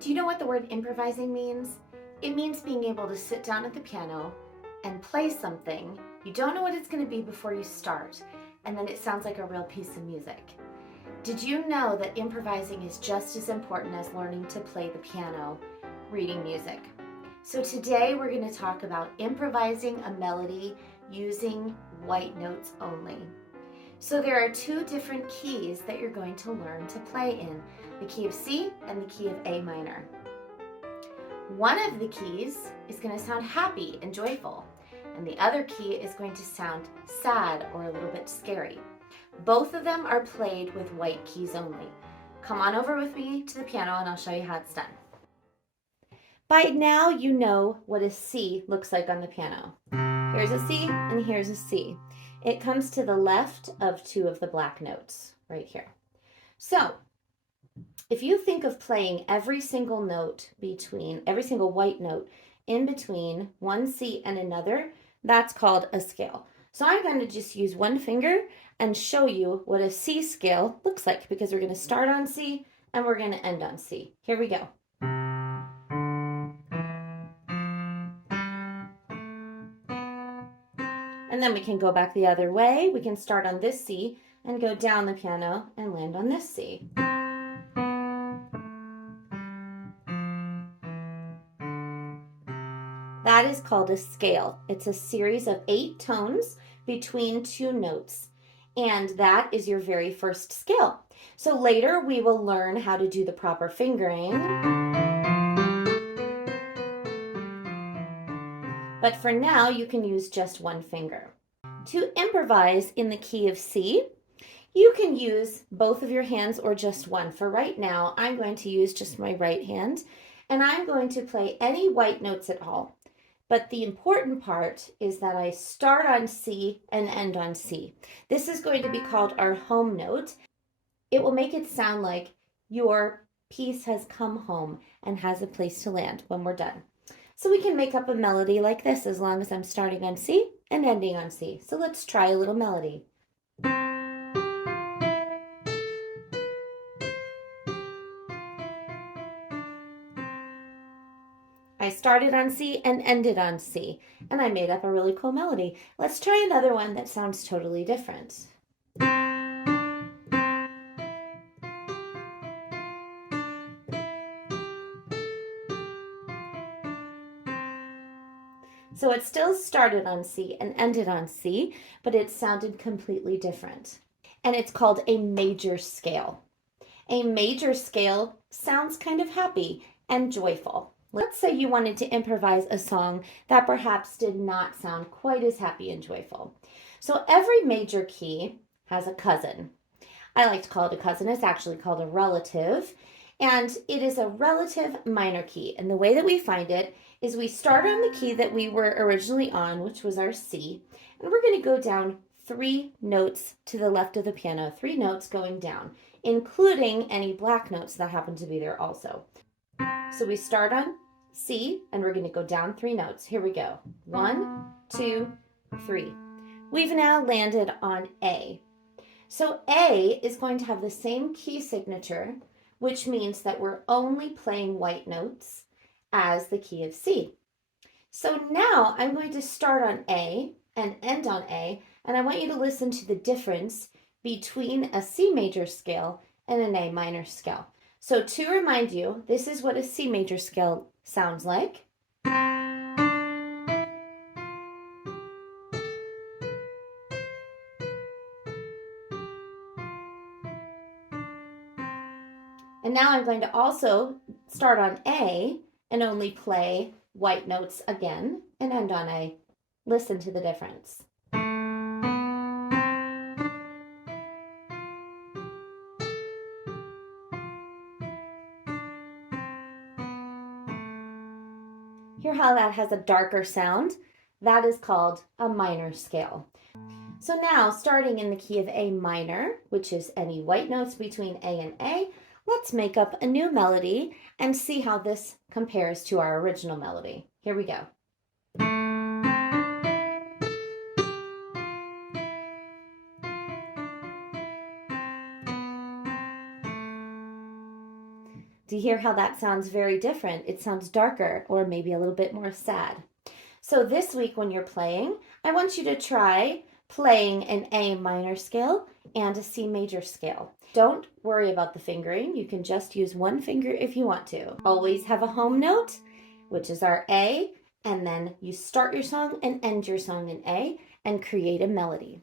Do you know what the word improvising means? It means being able to sit down at the piano and play something. You don't know what it's going to be before you start, and then it sounds like a real piece of music. Did you know that improvising is just as important as learning to play the piano, reading music? So today we're going to talk about improvising a melody using white notes only. So there are two different keys that you're going to learn to play in, the key of C and the key of A minor. One of the keys is going to sound happy and joyful, and the other key is going to sound sad or a little bit scary. Both of them are played with white keys only. Come on over with me to the piano and I'll show you how it's done. By now you know what a C looks like on the piano. Here's a C and here's a C. It comes to the left of two of the black notes right here. So if you think of playing every single white note in between one C and another, that's called a scale. So I'm going to just use one finger and show you what a C scale looks like, because we're going to start on C and we're going to end on C. Here we go. And then we can go back the other way. We can start on this C and go down the piano and land on this C. That is called a scale. It's a series of 8 tones between 2 notes. And that is your very first scale. So later we will learn how to do the proper fingering. But for now, you can use just one finger. To improvise in the key of C, you can use both of your hands or just one. For right now, I'm going to use just my right hand, and I'm going to play any white notes at all. But the important part is that I start on C and end on C. This is going to be called our home note. It will make it sound like your piece has come home and has a place to land when we're done. So we can make up a melody like this as long as I'm starting on C and ending on C. So let's try a little melody. I started on C and ended on C, and I made up a really cool melody. Let's try another one that sounds totally different. So it still started on C and ended on C, but it sounded completely different. And it's called a major scale. A major scale sounds kind of happy and joyful. Let's say you wanted to improvise a song that perhaps did not sound quite as happy and joyful. So every major key has a cousin. I like to call it a cousin. It's actually called a relative. And it is a relative minor key. And the way that we find it is we start on the key that we were originally on, which was our C. And we're going to go down 3 notes to the left of the piano, 3 notes going down, including any black notes that happen to be there also. So we start on C and we're going to go down 3 notes. Here we go. 1, 2, 3. We've now landed on A. So A is going to have the same key signature, which means that we're only playing white notes as the key of C. So now I'm going to start on A and end on A, and I want you to listen to the difference between a C major scale and an A minor scale. So to remind you, this is what a C major scale sounds like. And now I'm going to also start on A and only play white notes again and end on A. Listen to the difference. Hear how that has a darker sound? That is called a minor scale. So now, starting in the key of A minor, which is any white notes between A and A, let's make up a new melody and see how this compares to our original melody. Here we go. Do you hear how that sounds very different? It sounds darker or maybe a little bit more sad. So this week when you're playing, I want you to try playing an A minor scale and a C major scale. Don't worry about the fingering. You can just use one finger if you want to. Always have a home note, which is our A, and then you start your song and end your song in A and create a melody.